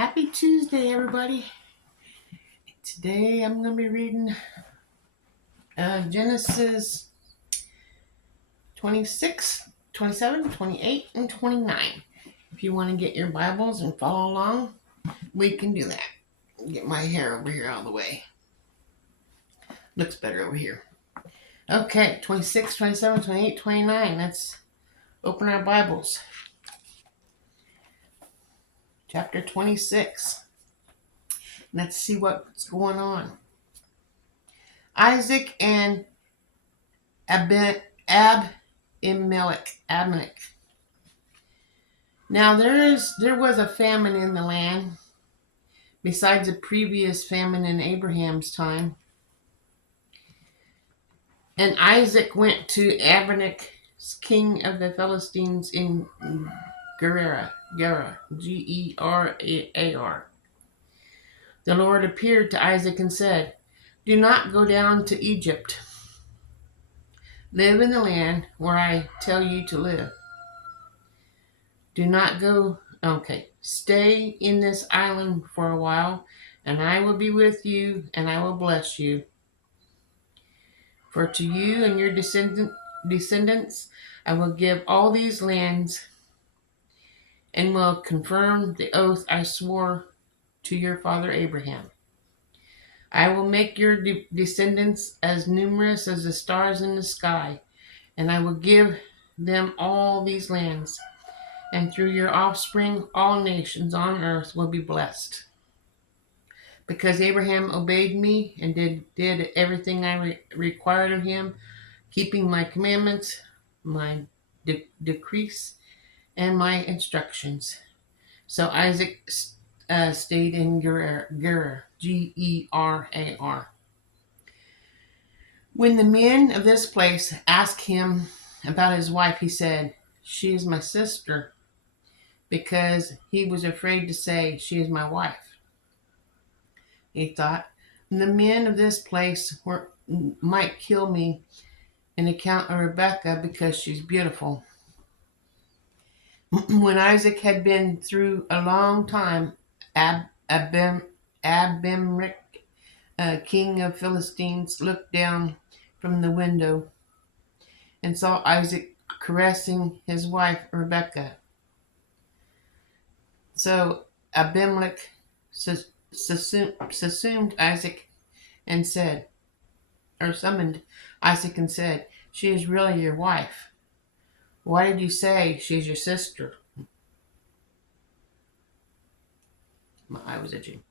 Happy Tuesday, everybody. Today I'm going to be reading Genesis 26, 27, 28, and 29. If you want to get your Bibles and follow along, we can do that. Get my hair over here out of the way. Looks better over here. Okay, 26, 27, 28, 29. Let's open our Bibles. Chapter 26. Let's see what's going on. Isaac and Abimelech. Now there was a famine in the land, besides a previous famine in Abraham's time. And Isaac went to Abimelech, king of the Philistines in Gerar, Gerar. The Lord appeared to Isaac and said, "Do not go down to Egypt. Live in the land where I tell you to live. Do not go. Stay in this island for a while, and I will be with you, and I will bless you. For to you and your descendants I will give all these lands, and will confirm the oath I swore to your father Abraham. I will make your descendants as numerous as the stars in the sky, and I will give them all these lands. And through your offspring, all nations on earth will be blessed. Because Abraham obeyed me and did everything I required of him, keeping my commandments, my decrees, and my instructions." So Isaac stayed in Gerar, Gerar. When the men of this place asked him about his wife, he said, "She is my sister," because he was afraid to say, "She is my wife." He thought, "The men of this place might kill me on account of Rebekah because she's beautiful." When Isaac had been through a long time, Abimelech, king of Philistines, looked down from the window and saw Isaac caressing his wife Rebekah. So Abimelech summoned Isaac and said, "She is really your wife. Why did you say she's your sister?" My eye was itching.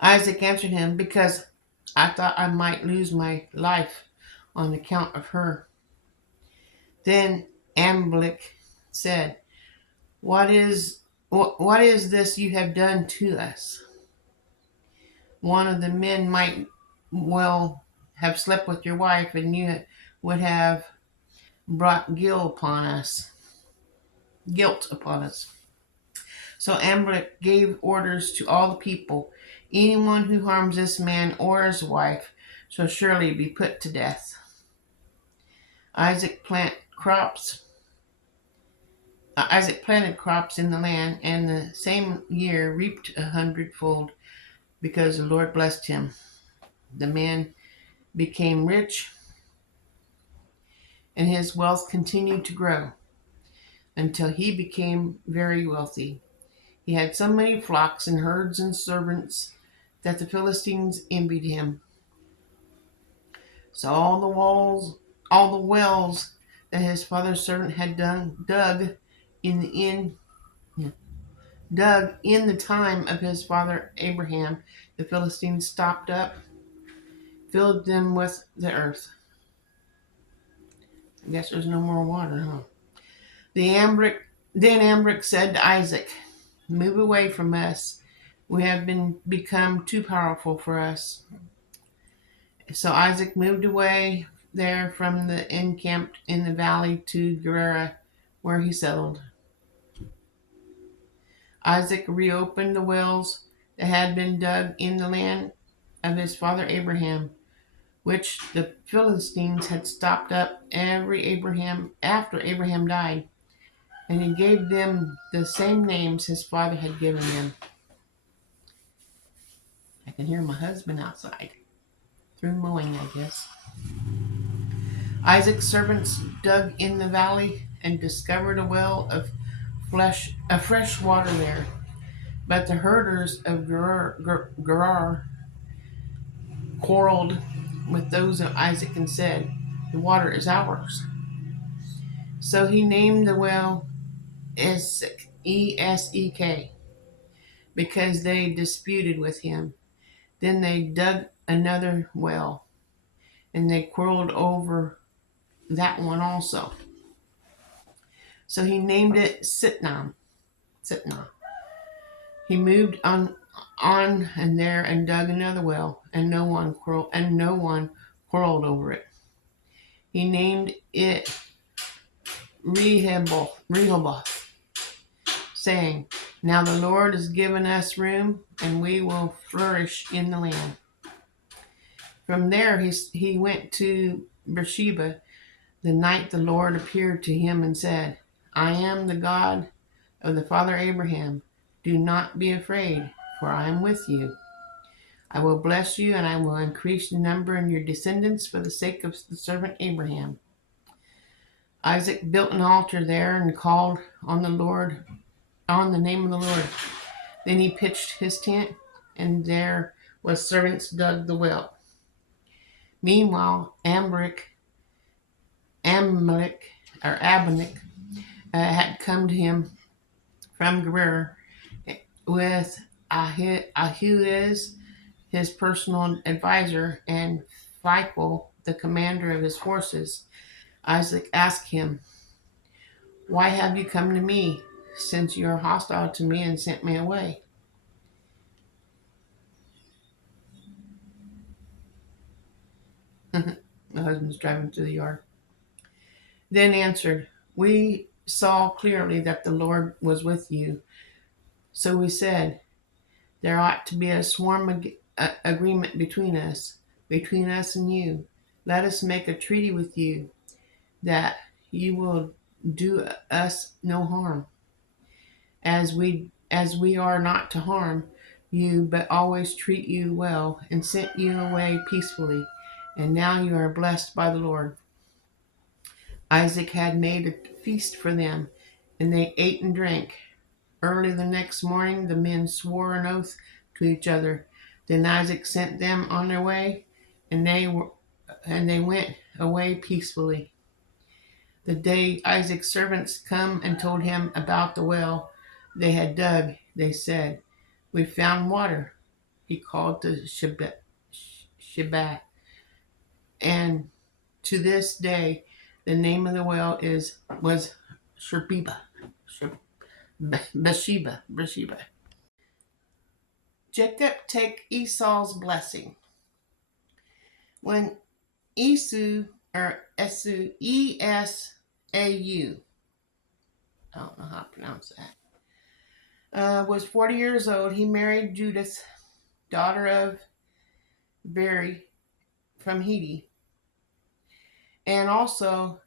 Isaac answered him, "Because I thought I might lose my life on account of her." Then Abimelech said, What is this you have done to us? One of the men might well have slept with your wife, and you would have brought guilt upon us. So Abimelech gave orders to all the people, "Anyone who harms this man or his wife shall surely be put to death." Isaac planted crops in the land, and the same year reaped 100-fold, because the Lord blessed him. The man became rich, and his wealth continued to grow until he became very wealthy. He had so many flocks and herds and servants that the Philistines envied him. So all the wells that his father's servant had dug in the time of his father Abraham, the Philistines stopped up, filled them with the earth. I guess there's no more water, huh? Then Abimelech said to Isaac, "Move away from us. We have become too powerful for us." So Isaac moved away there from the encamped in the valley to Gerar, where he settled. Isaac reopened the wells that had been dug in the land of his father Abraham, which the Philistines had stopped up after Abraham died. and he gave them the same names his father had given them. I can hear my husband outside, through mowing, I guess. Isaac's servants dug in the valley and discovered a well of fresh water there. But the herders of Gerar quarreled with those of Isaac and said, "The water is ours." So he named the well Esek, Esek, because they disputed with him. Then they dug another well, and they quarreled over that one also. So he named it Sitnah. He moved on and there and dug another well, and no one quarreled over it. He named it Rehoboth, saying, "Now the Lord has given us room, and we will flourish in the land." From there he went to Beersheba the night the Lord appeared to him and said, "I am the God of the father Abraham. Do not be afraid, for I am with you. I will bless you, and I will increase the number in your descendants for the sake of the servant Abraham." Isaac built an altar there and called on the name of the Lord. Then he pitched his tent, and there was servants dug the well. Meanwhile, Amalek had come to him from Gerar with Ahuz, his personal advisor, and Phicol, the commander of his forces. Isaac asked him, "Why have you come to me, since you are hostile to me and sent me away?" My husband's driving through the yard. Then answered, "We saw clearly that the Lord was with you. So we said, there ought to be a agreement between us and you. Let us make a treaty with you that you will do us no harm, as we are not to harm you, but always treat you well and sent you away peacefully. And now you are blessed by the Lord." Isaac had made a feast for them, and they ate and drank. Early the next morning, the men swore an oath to each other. Then Isaac sent them on their way, and they went away peacefully. The day Isaac's servants come and told him about the well they had dug, they said, "We found water." He called to Sheba, and to this day the name of the well was Beersheba. Beersheba. Jacob take Esau's blessing. When Esau, Esau, I don't know how to pronounce that, was 40 years old, he married Judith, daughter of Beri from Heti, and also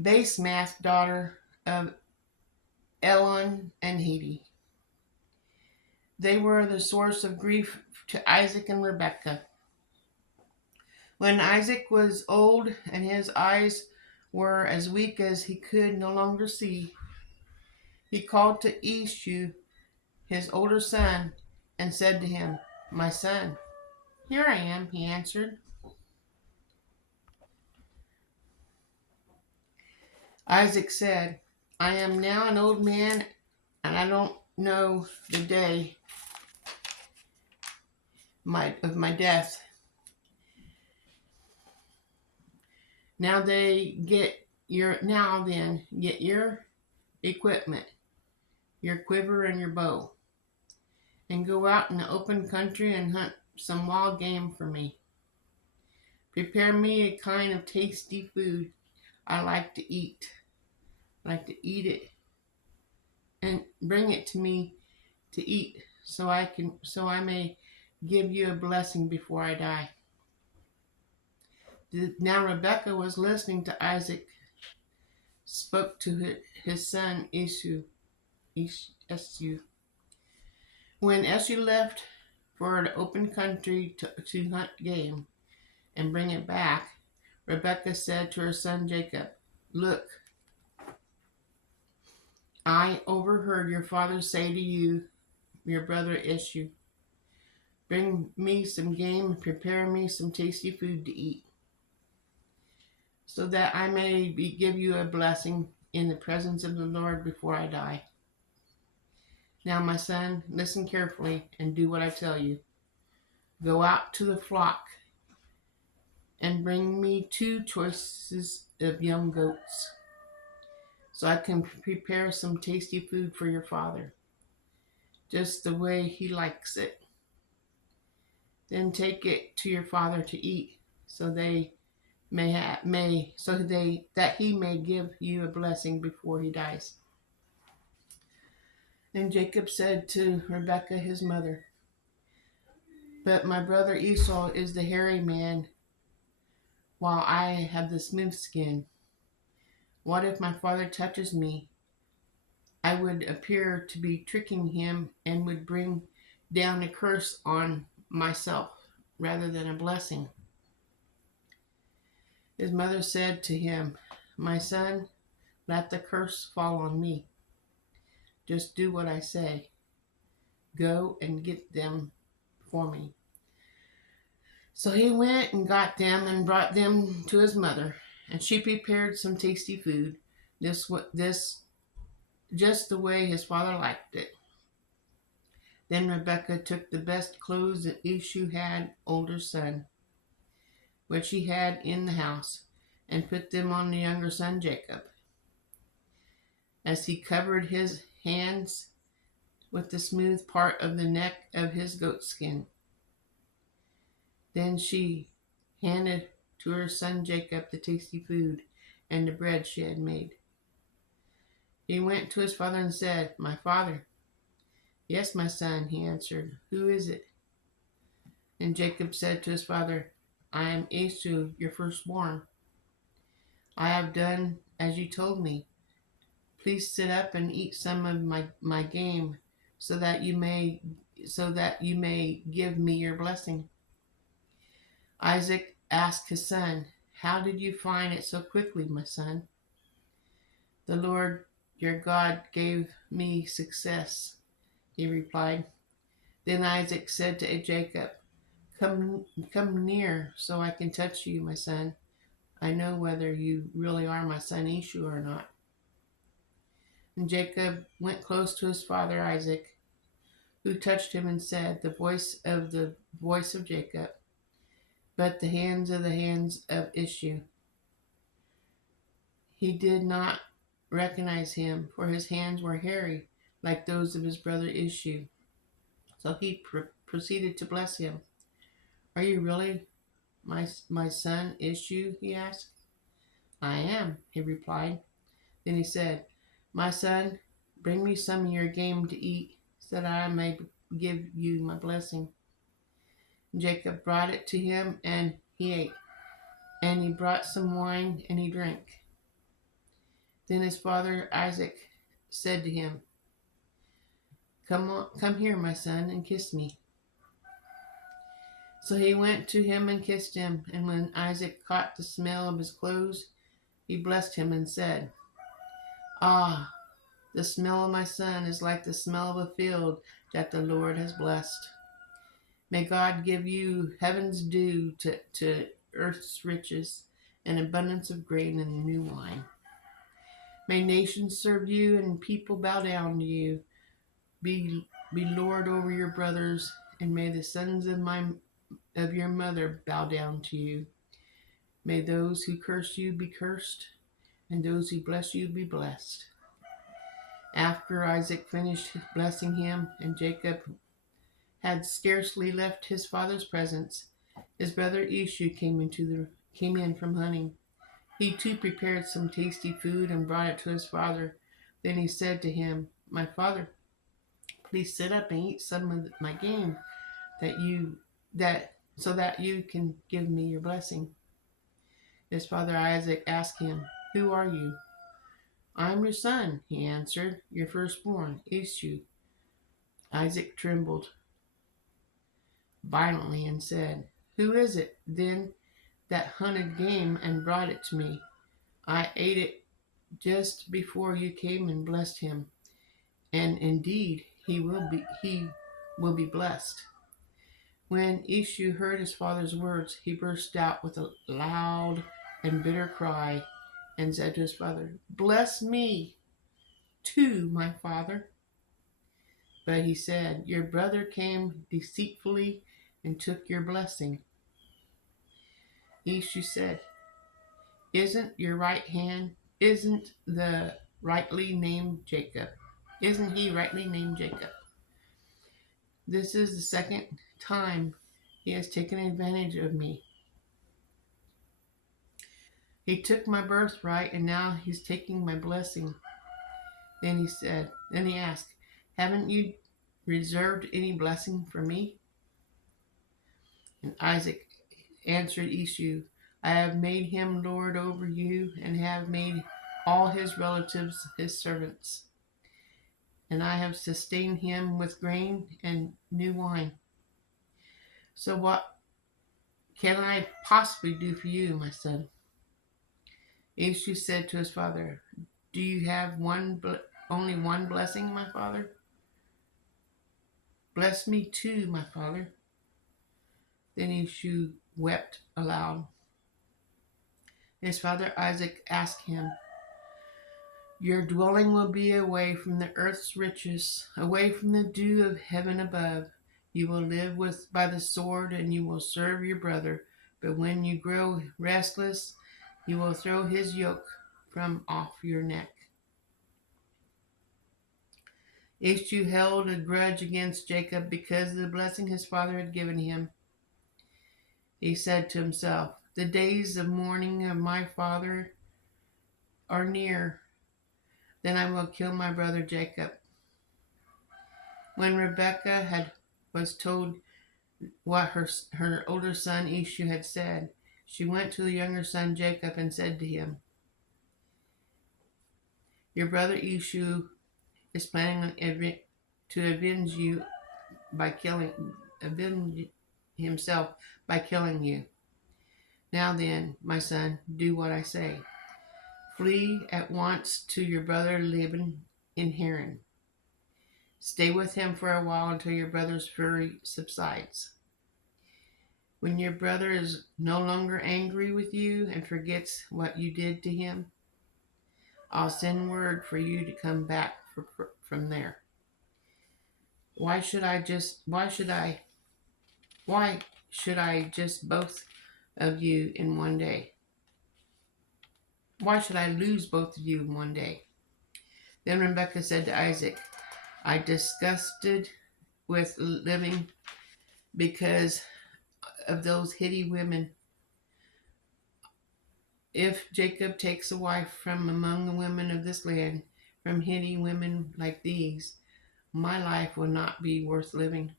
Basemath, daughter of Elon and Heti. They were the source of grief to Isaac and Rebekah. When Isaac was old and his eyes were as weak as he could no longer see, he called to Esau, his older son, and said to him, "My son." "Here I am," he answered. Isaac said, "I am now an old man, and I don't know the day of my death. Now then, get your equipment, your quiver and your bow, and go out in the open country and hunt some wild game for me. Prepare me a kind of tasty food I like to eat. It and bring it to me to eat, so I may give you a blessing before I die." Now Rebekah was listening to Isaac, spoke to his son Esau. When Esau left for the open country to hunt game and bring it back, Rebekah said to her son Jacob, "Look, I overheard your father say to your brother Esau, 'Bring me some game and prepare me some tasty food to eat, so that I may give you a blessing in the presence of the Lord before I die.' Now, my son, listen carefully and do what I tell you. Go out to the flock and bring me 2 choices of young goats, so I can prepare some tasty food for your father, just the way he likes it. Then take it to your father to eat, so they that he may give you a blessing before he dies." Then Jacob said to Rebekah his mother, "But my brother Esau is the hairy man, while I have the smooth skin. What if my father touches me? I would appear to be tricking him and would bring down a curse on myself rather than a blessing." His mother said to him, "My son, let the curse fall on me. Just do what I say. Go and get them for me." So he went and got them and brought them to his mother, and she prepared some tasty food, this just the way his father liked it. Then Rebekah took the best clothes that Esau had, older son, which he had in the house, and put them on the younger son Jacob, as he covered his hands with the smooth part of the neck of his goat skin. Then she handed to her son Jacob the tasty food and the bread she had made. He went to his father and said, "My father." "Yes, my son," he answered. "Who is it?" And Jacob said to his father, "I am Esau, your firstborn. I have done as you told me. Please sit up and eat some of my game, so that you may give me your blessing." Isaac asked his son, "How did you find it so quickly, my son?" "The Lord your God gave me success," he replied. Then Isaac said to Jacob, Come near so I can touch you, my son. I know whether you really are my son Esau or not." And Jacob went close to his father Isaac, who touched him and said, the voice of Jacob, but the hands of Esau. He did not recognize him, for his hands were hairy, like those of his brother Esau. So he proceeded to bless him. "Are you really my son Esau?" he asked. "I am," he replied. Then he said, "My son, bring me some of your game to eat, so that I may give you my blessing." Jacob brought it to him, and he ate. And he brought some wine, and he drank. Then his father Isaac said to him, Come here, my son, and kiss me." So he went to him and kissed him, and when Isaac caught the smell of his clothes, he blessed him and said, "Ah, the smell of my son is like the smell of a field that the Lord has blessed. May God give you heaven's dew to earth's riches, and abundance of grain and new wine. May nations serve you and people bow down to you. Be Lord over your brothers, and may the sons of your mother bow down to you. May those who curse you be cursed, and those who bless you be blessed." After Isaac finished blessing him, and Jacob had scarcely left his father's presence, his brother Esau came in from hunting. He too prepared some tasty food and brought it to his father. Then he said to him, "My father, please sit up and eat some of my game, so that you can give me your blessing." His father Isaac asked him, "Who are you? I'm your son, he answered, your firstborn, Esau. Isaac trembled violently and said, Who is it, then, that hunted game and brought it to me? I ate it just before you came and blessed him, and indeed he will be blessed. When Esau heard his father's words, he burst out with a loud and bitter cry and said to his father, Bless me too, my father. But he said, Your brother came deceitfully and took your blessing. Esau said, isn't the rightly named Jacob? Isn't he rightly named Jacob? This is the second time he has taken advantage of me. He took my birthright and now he's taking my blessing. Then he asked, Haven't you reserved any blessing for me? And Isaac answered Esau, I have made him lord over you and have made all his relatives his servants. And I have sustained him with grain and new wine. So what can I possibly do for you, my son? Esau said to his father, Do you have only one blessing, my father? Bless me too, my father. Then Esau wept aloud. His father Isaac asked him, Your dwelling will be away from the earth's riches, away from the dew of heaven above. You will live by the sword, and you will serve your brother. But when you grow restless, you will throw his yoke from off your neck. Esau held a grudge against Jacob because of the blessing his father had given him. He said to himself, The days of mourning of my father are near. Then I will kill my brother Jacob. When Rebekah was told what her older son Esau had said, she went to the younger son Jacob and said to him, Your brother Esau is planning to avenge himself by killing you. Now then, my son, do what I say. Flee at once to your brother Laban in Haran. Stay with him for a while until your brother's fury subsides. When your brother is no longer angry with you and forgets what you did to him, I'll send word for you to come back from there. Why should I just both of you in one day? Why should I lose both of you in one day? Then Rebekah said to Isaac, I disgusted with living because of those hitty women. If Jacob takes a wife from among the women of this land, from hitty women like these, my life will not be worth living.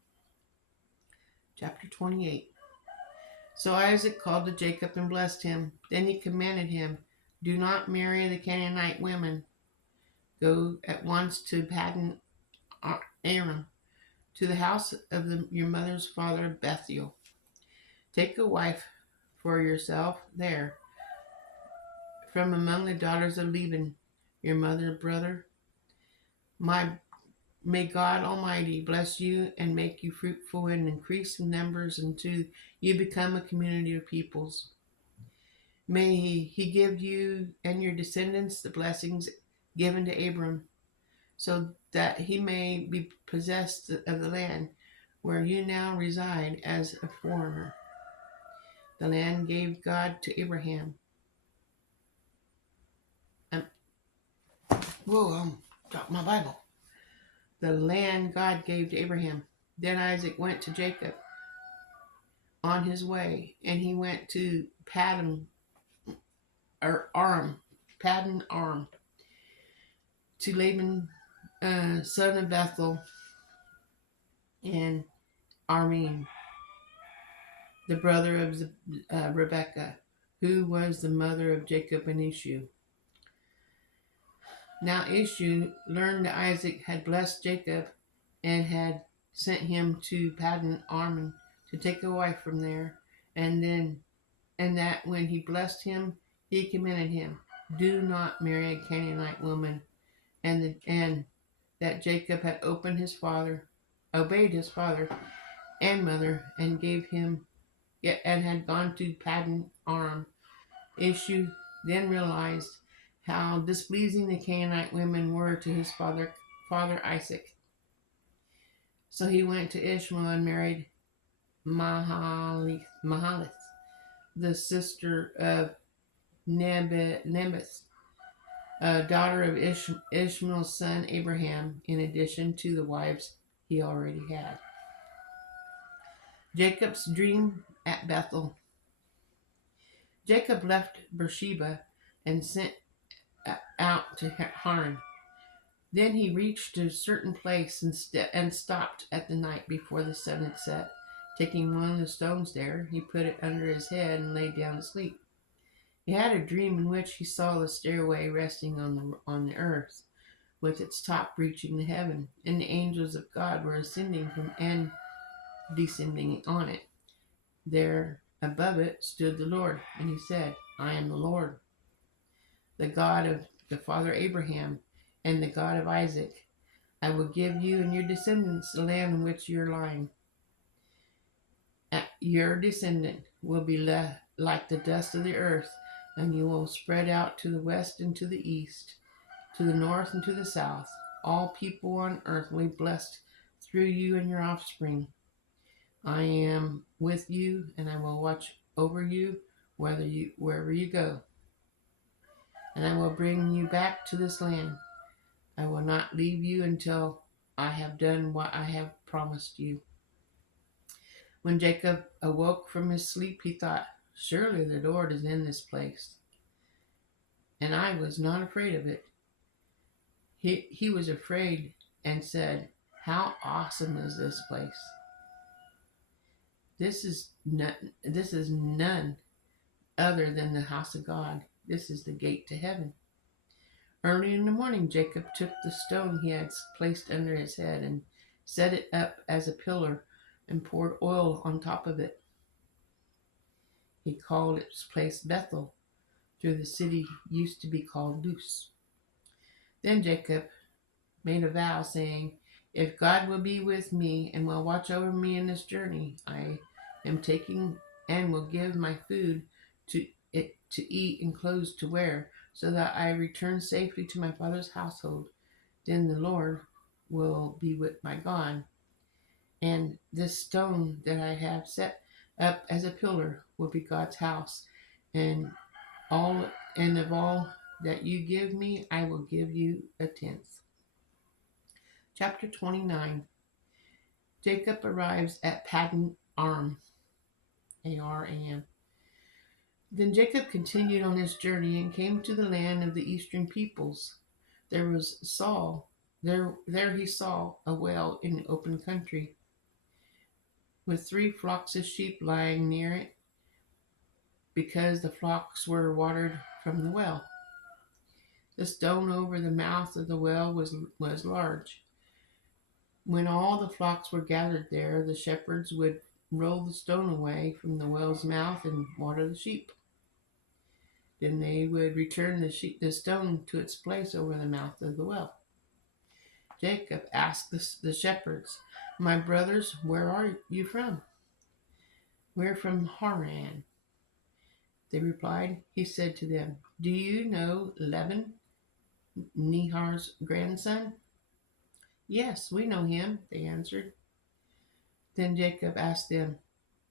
Chapter 28. So Isaac called to Jacob and blessed him. Then he commanded him, Do not marry the Canaanite women. Go at once to Paddan Aram, to the house of your mother's father Bethuel. Take a wife for yourself there, from among the daughters of Laban, your mother's brother. May God Almighty bless you and make you fruitful and increase in numbers until you become a community of peoples. May he give you and your descendants the blessings given to Abram, so that he may be possessed of the land where you now reside as a foreigner. The land gave God to Abraham. Dropped my Bible. The land God gave to Abraham. Then Isaac went to Jacob on his way, and he went to Paddan Aram, to Laban, son of Bethuel, and Armin, the brother of Rebekah, who was the mother of Jacob and Esau. Now Esau learned that Isaac had blessed Jacob and had sent him to Paddan Aram to take a wife from there, and that when he blessed him, he commanded him, "Do not marry a Canaanite woman," and that Jacob had obeyed his father and mother, and gave him and had gone to Paddan Aram. Esau then realized how displeasing the Canaanite women were to his father Isaac. So he went to Ishmael and married Mahalith, the sister of Nebaioth, a daughter of Ishmael's son Abraham, in addition to the wives he already had. Jacob's dream at Bethel. Jacob left Beersheba and sent out to Haran. Then he reached a certain place and stopped at the night before the sun had set. Taking one of the stones there, he put it under his head and lay down to sleep. He had a dream in which he saw the stairway resting on the earth, with its top reaching the heaven, and the angels of God were ascending from and descending on it. There above it stood the Lord, and he said, "I am the Lord, the God of the father Abraham and the God of Isaac. I will give you and your descendants the land in which you are lying. Your descendant will be like the dust of the earth, and you will spread out to the west and to the east, to the north and to the south. All people on earth will be blessed through you and your offspring. I am with you, and I will watch over you wherever you go, and I will bring you back to this land. I will not leave you until I have done what I have promised you." When Jacob awoke from his sleep, he thought, "Surely the Lord is in this place, and I was not afraid of it." He was afraid and said, "How awesome is this place! This is none other than the house of God. This is the gate to heaven." Early in the morning, Jacob took the stone he had placed under his head and set it up as a pillar and poured oil on top of it. He called its place Bethel, though the city used to be called Luz. Then Jacob made a vow, saying, "If God will be with me and will watch over me in this journey I am taking, and will give my food to eat and clothes to wear, so that I return safely to my father's household, then the Lord will be with my God, and this stone that I have set up as a pillar will be God's house, and all and of all that you give me, I will give you a tenth." Chapter 29. Jacob arrives at Paddan Aram. Aram. Then Jacob continued on his journey and came to the land of the eastern peoples. There he saw a well in the open country, with 3 flocks of sheep lying near it, because the flocks were watered from the well. The stone over the mouth of the well was large. When all the flocks were gathered there, the shepherds would roll the stone away from the well's mouth and water the sheep. Then they would return the stone to its place over the mouth of the well. Jacob asked the shepherds, "My brothers, where are you from?" "We're from Haran," they replied. He said to them, "Do you know Laban, Nehar's grandson?" "Yes, we know him," they answered. Then Jacob asked them,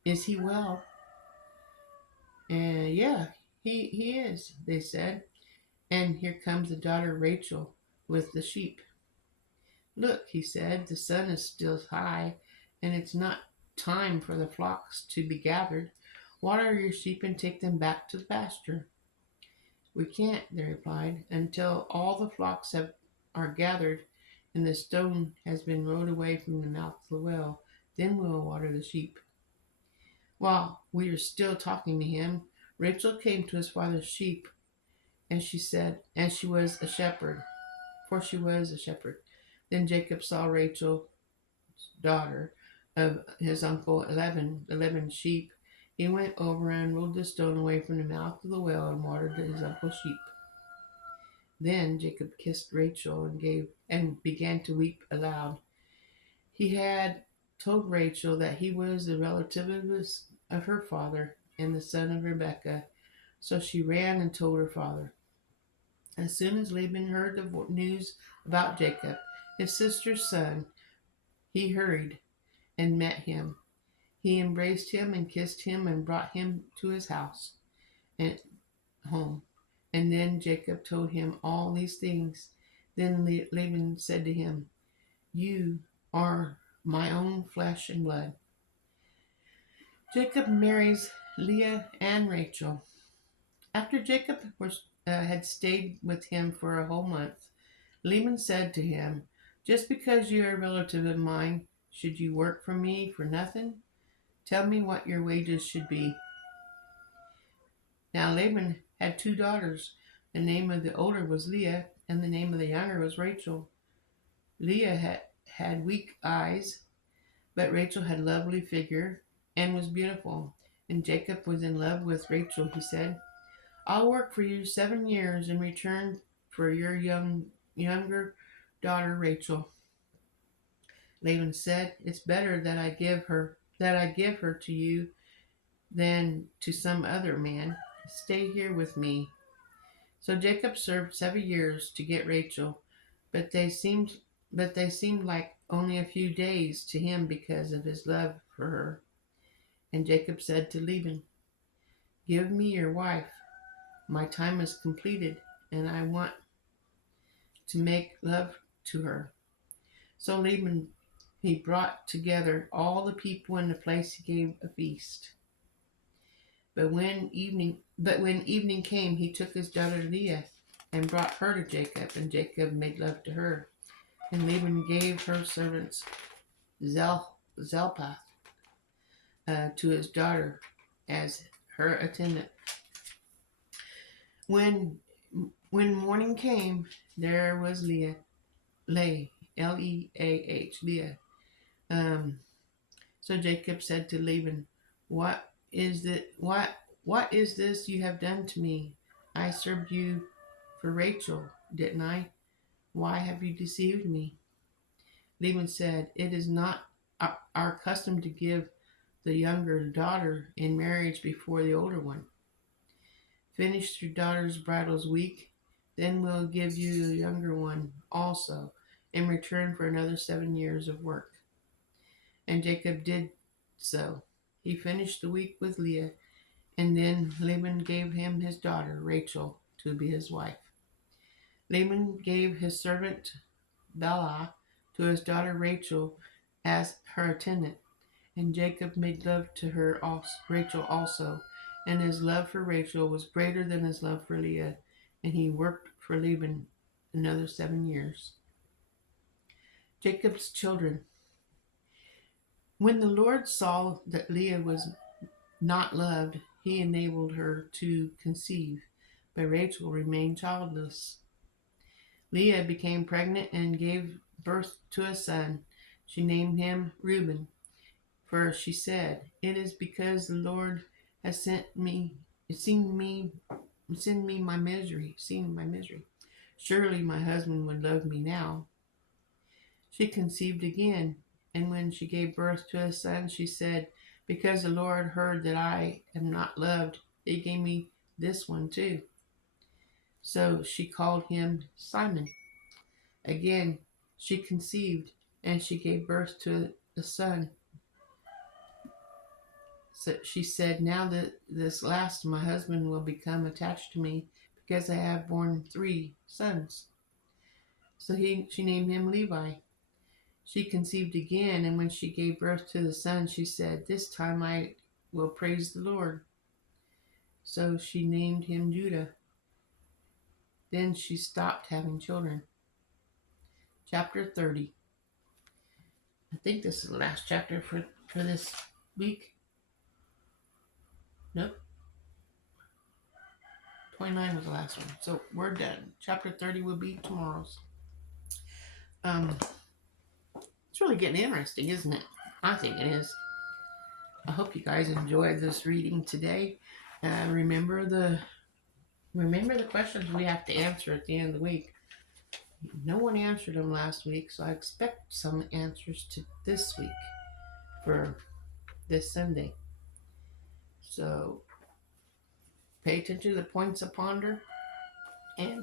"Is he well?" "Yeah, he is," they said. "And here comes the daughter Rachel with the sheep." "Look," he said, "the sun is still high, and it's not time for the flocks to be gathered. Water your sheep and take them back to the pasture." "We can't," they replied, "until all the flocks are gathered and the stone has been rolled away from the mouth of the well. Then we'll water the sheep." While we were still talking to him, Rachel came to his father's sheep, and she was a shepherd. for she was a shepherd. Then Jacob saw Rachel, daughter of his uncle, 11 sheep. He went over and rolled the stone away from the mouth of the well and watered his uncle's sheep. Then Jacob kissed Rachel and began to weep aloud. He had told Rachel that he was the relative of her father and the son of Rebekah, so she ran and told her father. As soon as Laban heard the news about Jacob, his sister's son, he hurried and met him. He embraced him and kissed him and brought him to his house and home. And then Jacob told him all these things. Then Laban said to him, "You are my own flesh and blood." Jacob marries Leah and Rachel. After Jacob had stayed with him for a whole month, Laban said to him, "Just because you are a relative of mine, should you work for me for nothing? Tell me what your wages should be." Now Laban had 2 daughters. The name of the older was Leah, and the name of the younger was Rachel. Leah had weak eyes, but Rachel had lovely figure and was beautiful. And Jacob was in love with Rachel. He said, "I'll work for you 7 years in return for your younger daughter Rachel." Laban said, "It's better that I give her to you than to some other man. Stay here with me." So Jacob served 7 years to get Rachel, but they seemed like only a few days to him because of his love for her. And Jacob said to Laban, "Give me your wife. My time is completed, and I want to make love to her." So Laban he brought together all the people in the place. He gave a feast. But when evening came, he took his daughter Leah and brought her to Jacob, and Jacob made love to her. And Laban gave her servants Zelpath to his daughter as her attendant. When morning came, there was Leah, Leah. So Jacob said to Laban, "What is it? What is this you have done to me? I served you for Rachel, didn't I? Why have you deceived me?" Laban said, "It is not our custom to give the younger daughter in marriage before the older one. Finish your daughter's bridal week, then we'll give you the younger one also in return for another 7 years of work." And Jacob did so. He finished the week with Leah, and then Laban gave him his daughter Rachel to be his wife. Laban gave his servant Bilhah to his daughter Rachel as her attendant, and Jacob made love to Rachel also, and his love for Rachel was greater than his love for Leah, and he worked for Laban another 7 years. Jacob's children. When the Lord saw that Leah was not loved, he enabled her to conceive, but Rachel remained childless. Leah became pregnant and gave birth to a son. She named him Reuben, for she said, "It is because the Lord has seen my misery. Surely my husband would love me now." She conceived again, and when she gave birth to a son, she said, "Because the Lord heard that I am not loved, he gave me this one too." So she called him Simon. Again, she conceived, and she gave birth to a son. So she said, "Now that this last, my husband will become attached to me because I have borne 3 sons." So she named him Levi. She conceived again, and when she gave birth to the son, she said, "This time I will praise the Lord." So she named him Judah. Then she stopped having children. Chapter 30. I think this is the last chapter for this week. Nope. 29 was the last one. So we're done. Chapter 30 will be tomorrow's. It's really getting interesting, isn't it? I think it is. I hope you guys enjoyed this reading today. Remember the questions we have to answer at the end of the week. No one answered them last week, so I expect some answers to this week for this Sunday. So pay attention to the points of ponder, and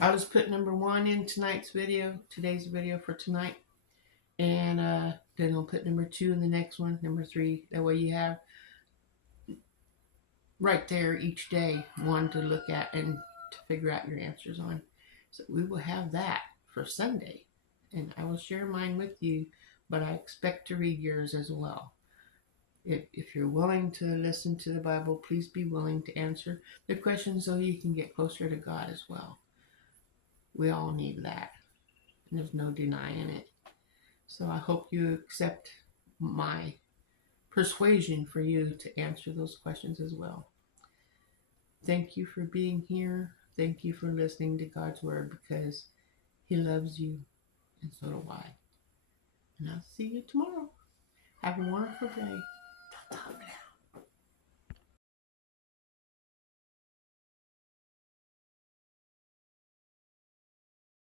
I'll just put number 1 in today's video for tonight, and then I'll put number 2 in the next one, number 3. That way you have right there each day one to look at and to figure out your answers on. So we will have that for Sunday, and I will share mine with you, but I expect to read yours as well. If you're willing to listen to the Bible, please be willing to answer the questions so you can get closer to God as well. We all need that, and there's no denying it. So I hope you accept my persuasion for you to answer those questions as well. Thank you for being here. Thank you for listening to God's Word, because He loves you, and so do I. And I'll see you tomorrow. Have a wonderful day.